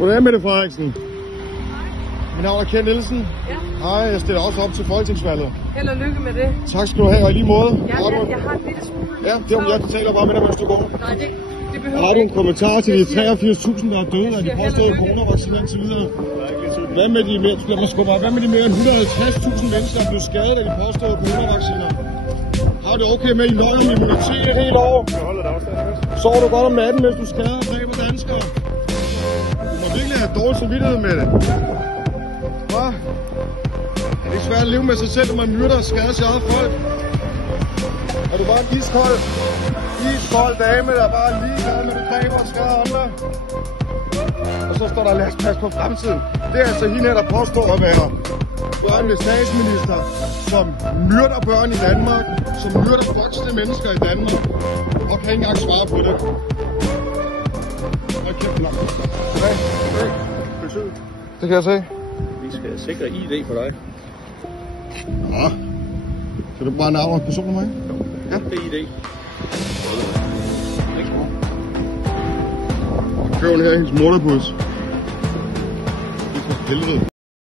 Goddag, Mette Frederiksen. Mit navn er Kjeld Nielsen. Ja. Hej, jeg stiller også op til folketingsvalget. Held og lykke med det. Tak skal du have, og i lige måde. Jeg har en lille smule. Ja, det er jeg taler bare med dig, mens du går. Nej, det behøver Har du en kommentar til de 83.000, der er døde af de påståede coronavacciner indtil videre? Hvad med de mere end 150.000 mennesker, der blev skadet af de påståede coronavacciner? Har du okay med, at I løg om immunitet et helt år? Sover du godt om natten, mens du skader og dræber danskere? Du må virkelig have dårlig samvittighed med det. Hva? Er det ikke svært at leve med sig selv, når man myrder og skader sit eget folk? Er du bare en iskold dame, der bare er ligeglad med, at du dræber og skader andre? Og så står der lastpas på fremtiden. Det er altså hende her, der påstår at være børnenes statsminister, som myrder børn i Danmark, som myrder voksne mennesker i Danmark, og kan ikke engang svare på det. Hold kæft, nok. Det kan jeg se. Vi skal sikre ID for dig. Ja. Kan du bare navne personnummer, ikke? Ja, det er ID. Køb den her, hendes morterbus. Det er for helvede.